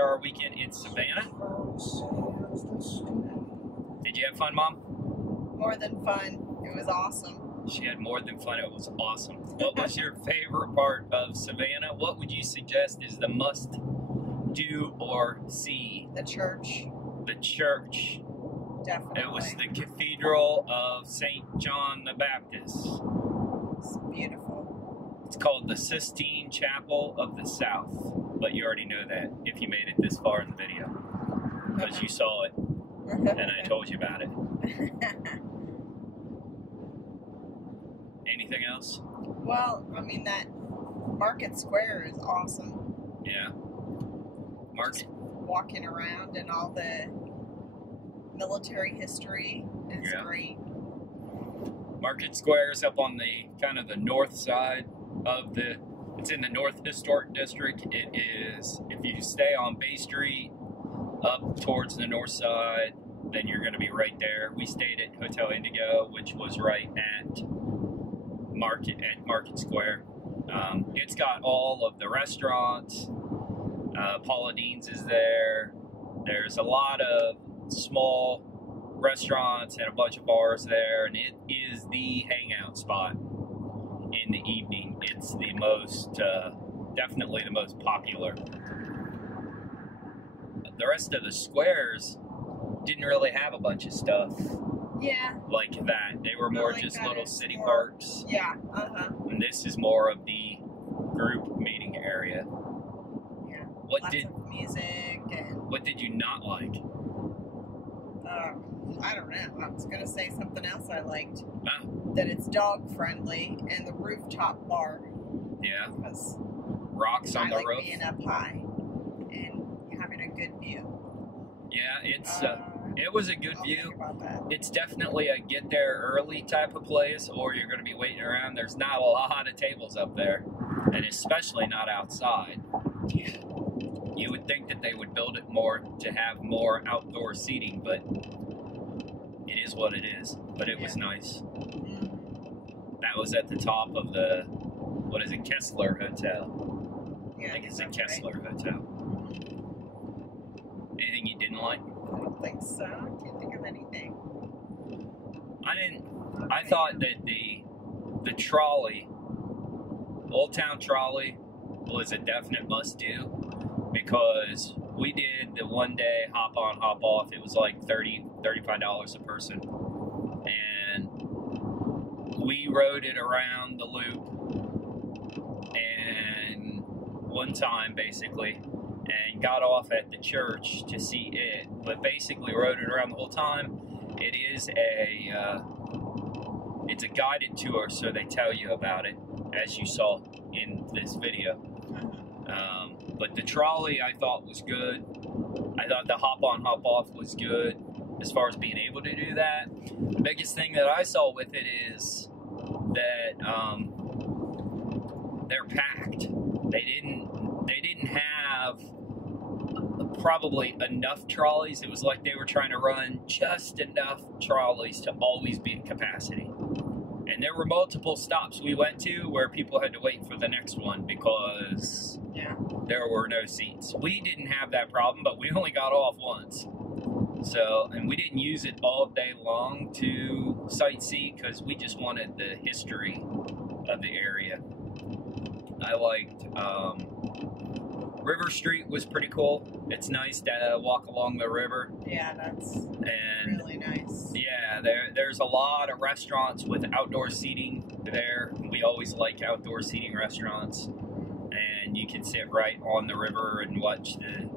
our weekend in Savannah. Did you have fun, Mom? More than fun. It was awesome. She had more than fun. It was awesome. What was your favorite part of Savannah? What would you suggest is the must do or see? The church. The church. Definitely. It was the Cathedral of St. John the Baptist. It's beautiful. It's called the Sistine Chapel of the South. But you already know that if you made it this far in the video. Because you saw it. And I told you about it. Anything else? Well, I mean, that Market Square is awesome. Yeah. Market. Just walking around and all the military history. It's great. Market Square is up on the kind of the north side of it's in the North Historic District. It is, if you stay on Bay Street up towards the north side, then you're going to be right there. We stayed at Hotel Indigo, which was right at Market Square. It's got all of the restaurants. Paula Dean's is there. There's a lot of small restaurants and a bunch of bars there, and it is the hangout spot in the evening. It's the most, definitely the most popular. The rest of the squares didn't really have a bunch of stuff. Yeah. Like that. They were more like just little city parks. Yeah, And this is more of the group meeting area. Yeah. Lots of music and... What did you not like? I don't know. I was going to say something else I liked. Oh. That it's dog friendly and the rooftop bar. Yeah. Because rocks on the roof. I like being up high and having a good view. Yeah, it's it was a good view. About it's definitely a get there early type of place, or you're going to be waiting around. There's not a lot of tables up there, and especially not outside. Yeah. You would think that they would build it more to have more outdoor seating, but it is what it is. But it was nice. That was at the top of the, what is it, Kessler Hotel. Yeah, I think it's a Kessler Hotel. Anything you didn't like? I don't think so. I can't think of anything. I didn't. I thought that the trolley, Old Town Trolley, was a definite must-do, because we did the one-day hop-on, hop-off. It was like $35 a person, and we rode it around the loop, and one time basically, and got off at the church to see it, but basically rode it around the whole time. It is it's a guided tour, so they tell you about it, as you saw in this video. But the trolley I thought was good. I thought the hop-on, hop-off was good as far as being able to do that. The biggest thing that I saw with it is that they're packed. They didn't have probably enough trolleys. It was like they were trying to run just enough trolleys to always be at capacity. And there were multiple stops we went to where people had to wait for the next one because there were no seats. We didn't have that problem, but we only got off once. So, and we didn't use it all day long to sightsee because we just wanted the history of the area. I liked River Street was pretty cool. It's nice to walk along the river. Yeah, that's really nice. Yeah, there's a lot of restaurants with outdoor seating there. We always like outdoor seating restaurants. And you can sit right on the river and watch the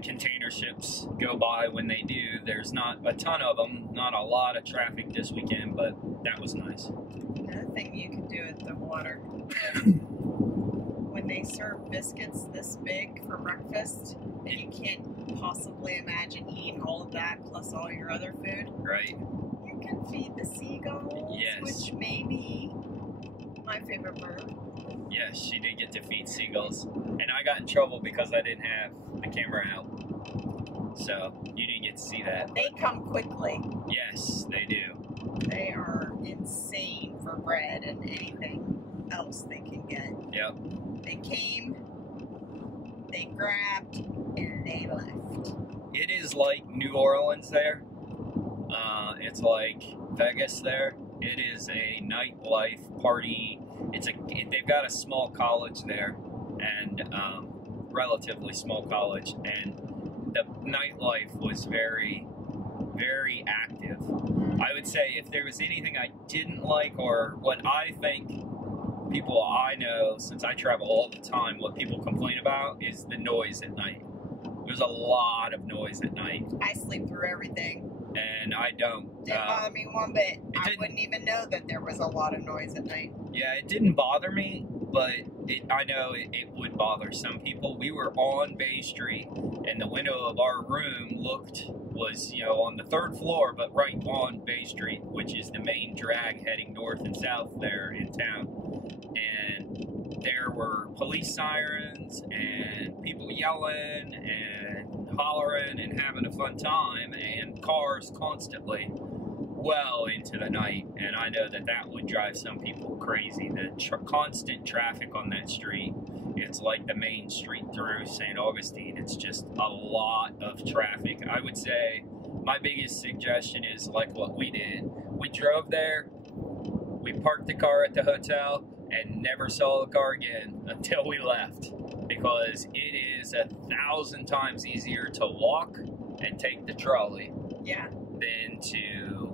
container ships go by when they do. There's not a ton of them, not a lot of traffic this weekend, but that was nice. Another thing you can do at the water, when they serve biscuits this big for breakfast, and you can't possibly imagine eating all of that plus all your other food. Right. You can feed the seagulls, which may be my favorite bird. Yes, she did get to feed seagulls. And I got in trouble because I didn't have the camera out. So, you didn't get to see that. They come quickly. Yes, they do. They are insane for bread and anything else they can get. Yep. They came, they grabbed, and they left. It is like New Orleans there. It's like Vegas there. It is a nightlife party. They've got a small college there, and relatively small college, and the nightlife was very, very active. I would say if there was anything I didn't like, or what I think people I know, since I travel all the time, what people complain about is the noise at night. There's a lot of noise at night. I sleep through everything. And I don't. Didn't bother me one bit. I wouldn't even know that there was a lot of noise at night. Yeah, it didn't bother me, but I know it would bother some people. We were on Bay Street, and the window of our room was on the 3rd floor, but right on Bay Street, which is the main drag heading north and south there in town. And there were police sirens and people yelling and hollering and having a fun time, and cars constantly well into the night. And I know that would drive some people crazy. The constant traffic on that street, it's like the main street through St. Augustine. It's just a lot of traffic. I would say my biggest suggestion is like what we did. We drove there, we parked the car at the hotel, and never saw the car again until we left, because it is 1,000 times easier to walk and take the trolley than to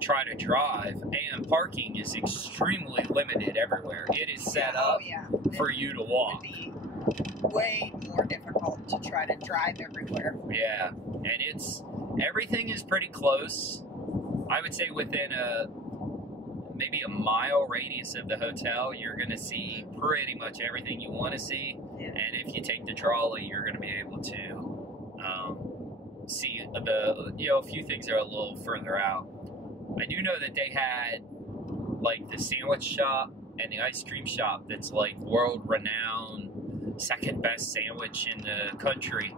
try to drive, and parking is extremely limited everywhere. It is set up for you to walk. It would be way more difficult to try to drive everywhere. Yeah, and everything is pretty close. I would say within maybe a mile radius of the hotel, you're going to see pretty much everything you want to see. Yeah. And if you take the trolley, you're going to be able to see a few things that are a little further out. I do know that they had like the sandwich shop and the ice cream shop that's like world renowned, second best sandwich in the country.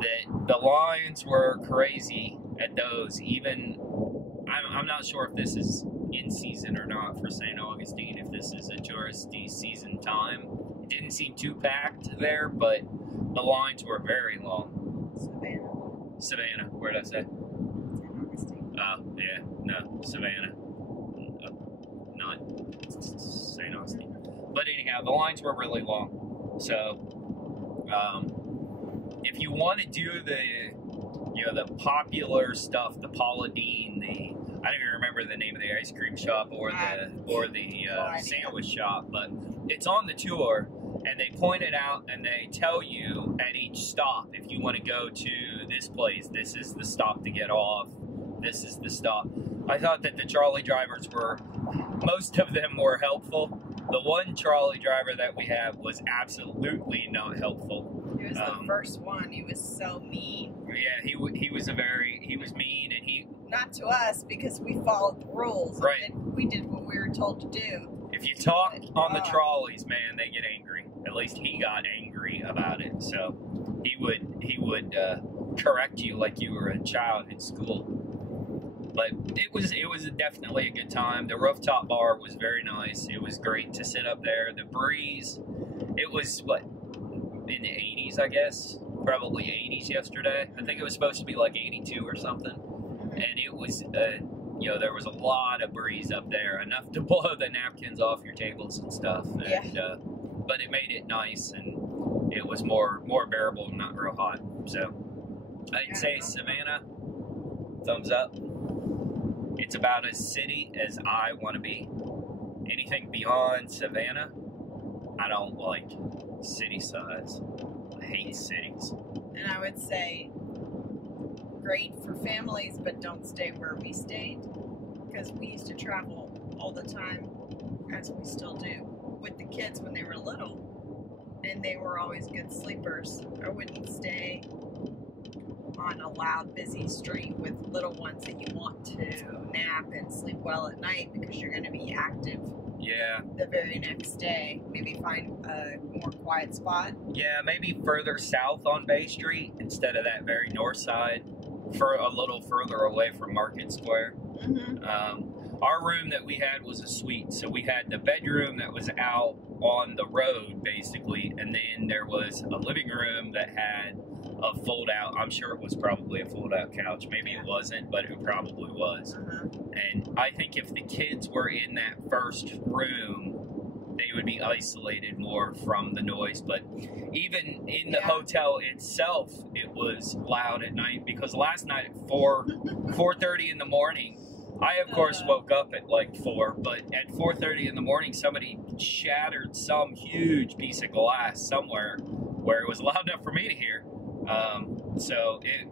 That the lines were crazy at those. Even I'm not sure if this is in season or not for St. Augustine, if this is a touristy season time. It didn't seem too packed there, but the lines were very long. Savannah, where did I say? St. Augustine. Yeah, no, Savannah. Not St. Augustine. But anyhow, the lines were really long. So, if you want to do the popular stuff, the Paula Deen, I don't even remember the name of the ice cream shop or the sandwich shop, but it's on the tour, and they point it out and they tell you at each stop, if you want to go to this place, this is the stop to get off, this is the stop. I thought that the trolley drivers most of them were helpful. The one trolley driver that we have was absolutely not helpful. He was the first one. He was so mean. Yeah, he was mean, and he... Not to us, because we followed the rules. Right. And we did what we were told to do. If you talk on the trolleys, man, they get angry. At least he got angry about it. So he would correct you like you were a child in school. But it was definitely a good time. The Rooftop Bar was very nice. It was great to sit up there. The breeze, it was, in the 80s, I guess? Probably 80s yesterday. I think it was supposed to be like 82 or something. And it was, there was a lot of breeze up there, enough to blow the napkins off your tables and stuff. And, but it made it nice, and it was more bearable and not real hot. So I'd say Savannah, thumbs up. It's about as city as I want to be. Anything beyond Savannah, I don't like city size. I hate cities. And I would say great for families, but don't stay where we stayed, because we used to travel all the time, as we still do, with the kids when they were little, and they were always good sleepers. I wouldn't stay on a loud, busy street with little ones that you want to nap and sleep well at night, because you're going to be active the very next day. Maybe find a more quiet spot. Yeah, maybe further south on Bay Street instead of that very north side, for a little further away from Market Square. our room that we had was a suite. So we had the bedroom that was out on the road, basically, and then there was a living room that had a fold-out. I'm sure it was probably a fold-out couch. Maybe it wasn't, but it probably was. And I think if the kids were in that first room, they would be isolated more from the noise. But even in the hotel itself, it was loud at night, because last night at 4:30 in the morning, I of course woke up at like 4, but at 4:30 in the morning, somebody shattered some huge piece of glass somewhere where it was loud enough for me to hear. So it,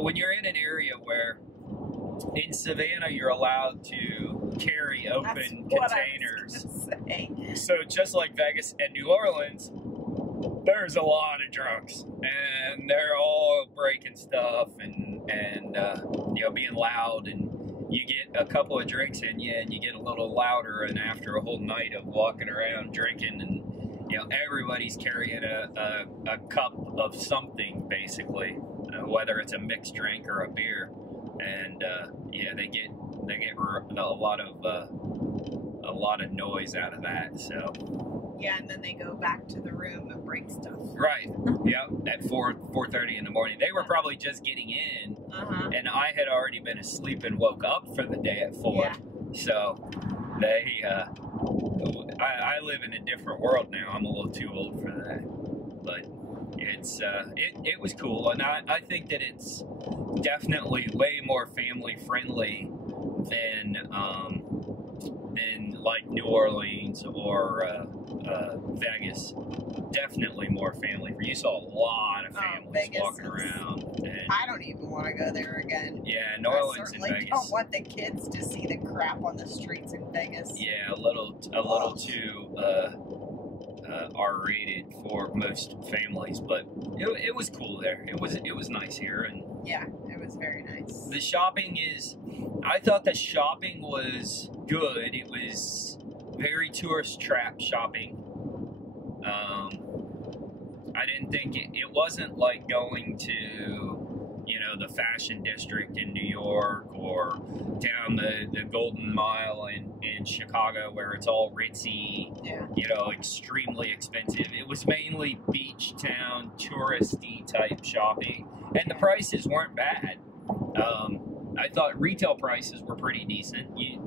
when you're in an area where in Savannah you're allowed to carry open containers. So just like Vegas and New Orleans, there's a lot of drunks, and they're all breaking stuff and being loud, and you get a couple of drinks in you and you get a little louder, and after a whole night of walking around drinking, and everybody's carrying a cup of something, basically, whether it's a mixed drink or a beer, and they get a lot of noise out of that. So and then they go back to the room and break stuff. Right. Yep. At 4:30 in the morning, they were probably just getting in, and I had already been asleep and woke up for the day at 4. Yeah. So they, I live in a different world now. I'm a little too old for that, but it's it was cool, and I think that it's definitely way more family friendly than like New Orleans or Vegas. Definitely more family. You saw a lot of families walking around. And I don't even want to go there again. Yeah, New Orleans and Vegas. I don't want the kids to see the crap on the streets in Vegas. Yeah, a little too R-rated for most families, but it was cool there. It was nice here, and yeah, it was very nice. The shopping I thought the shopping was good. It was very tourist trap shopping. I didn't think it wasn't like going to, the fashion district in New York, or down the Golden Mile in Chicago, where it's all ritzy, extremely expensive. It was mainly beach town, touristy type shopping, and the prices weren't bad. I thought retail prices were pretty decent. We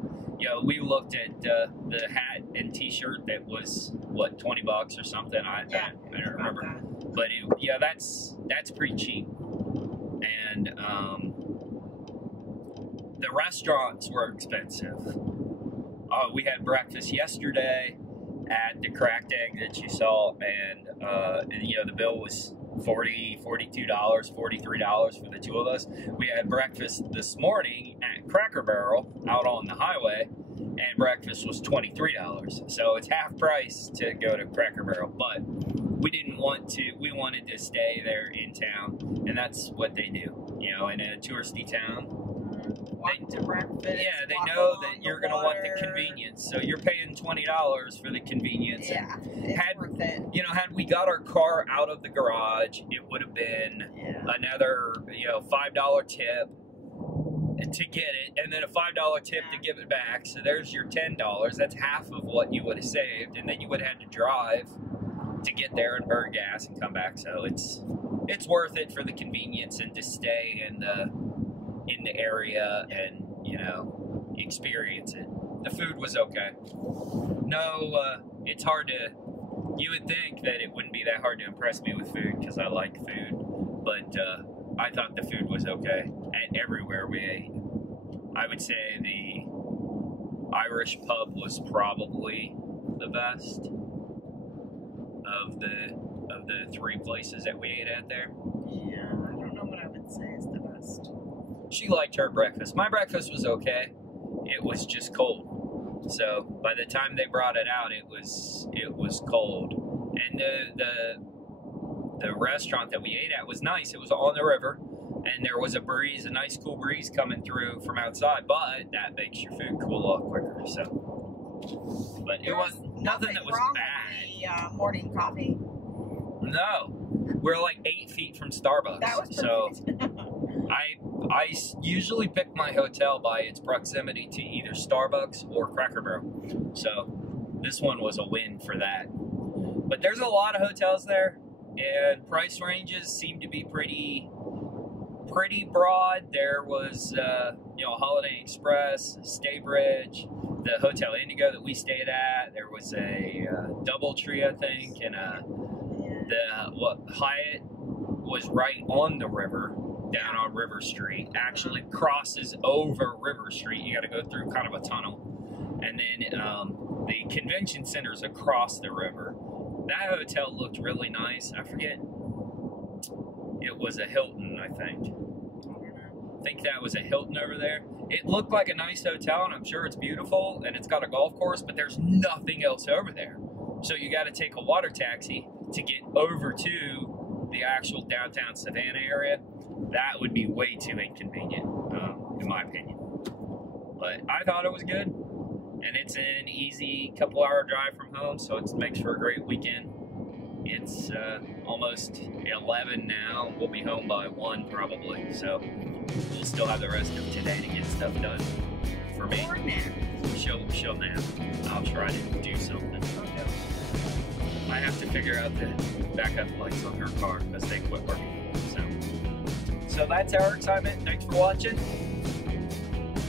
looked at the hat and T-shirt that was what, $20 or something. I don't remember, but that's pretty cheap. And the restaurants were expensive. We had breakfast yesterday at the Cracked Egg that you saw, and the bill was $42, $43 for the two of us. We had breakfast this morning at Cracker Barrel out on the highway, and breakfast was $23. So it's half price to go to Cracker Barrel, but we didn't want to. We wanted to stay there in town, and that's what they do. In a touristy town, Walk to breakfast. Yeah, they know that you're going to want the convenience, so you're paying $20 for the convenience. Yeah, it's worth it. Had we got our car out of the garage, it would have been another, $5 tip to get it, and then a $5 tip to give it back. So there's your $10. That's half of what you would have saved, and then you would have had to drive to get there and burn gas and come back. So it's worth it for the convenience and to stay in the area and experience it. The food was okay. No, it's hard to. You would think that it wouldn't be that hard to impress me with food, because I like food, but I thought the food was okay at everywhere we ate. I would say the Irish pub was probably the best of the 3 places that we ate at there. Yeah, I don't know what I would say is the best. She liked her breakfast. My breakfast was okay. It was just cold. So by the time they brought it out, it was cold. And the restaurant that we ate at was nice. It was on the river, and there was a nice cool breeze coming through from outside. But that makes your food cool off quicker. So, but it was nothing that was bad. The morning coffee. No, we're like 8 feet from Starbucks. That was so. I usually pick my hotel by its proximity to either Starbucks or Cracker Barrel. So this one was a win for that. But there's a lot of hotels there, and price ranges seem to be pretty broad. There was, Holiday Express, Staybridge, the Hotel Indigo that we stayed at. There was a DoubleTree, I think, and Hyatt was right on the river, down on River Street. Actually crosses over River Street. You got to go through kind of a tunnel, and then the convention center's across the river. That hotel looked really nice. I forget. It was a Hilton, I think. I think that was a Hilton over there. It looked like a nice hotel, and I'm sure it's beautiful, and it's got a golf course, but there's nothing else over there. So you got to take a water taxi to get over to the actual downtown Savannah area. That would be way too inconvenient, in my opinion. But I thought it was good, and it's an easy couple-hour drive from home, so it makes for a great weekend. It's almost 11 now. We'll be home by 1 probably, so we'll still have the rest of today to get stuff done. For me, Or nap. she'll nap. I'll try to do something. I have to figure out the backup lights on her car because they quit working. So that's our excitement. Thanks for watching.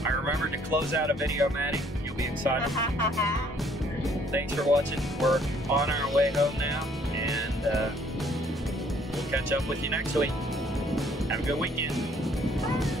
I remembered to close out a video, Maddie. You'll be excited. Thanks for watching. We're on our way home now, and we'll catch up with you next week. Have a good weekend. Bye.